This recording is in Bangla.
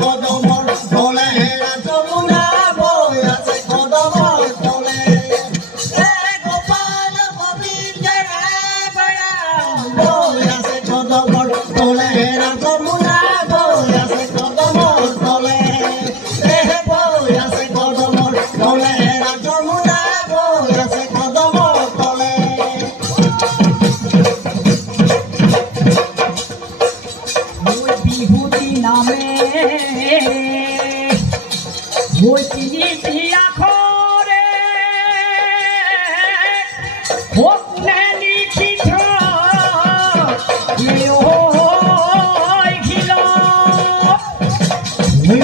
কদমর তলে হেরা যমুনা বই আছে কদমর তলে গোপাল গোবিন্দের বই আছে কদমর তলে হেরা যমুনা বই আছে কদমর তলে বই আছে কদমর তলে হেরা যমুনা বই আছে কদমর তলে বিভূতি নামে ওই তিনটি আখরে হোক না লিখিত ওই ছিল ওই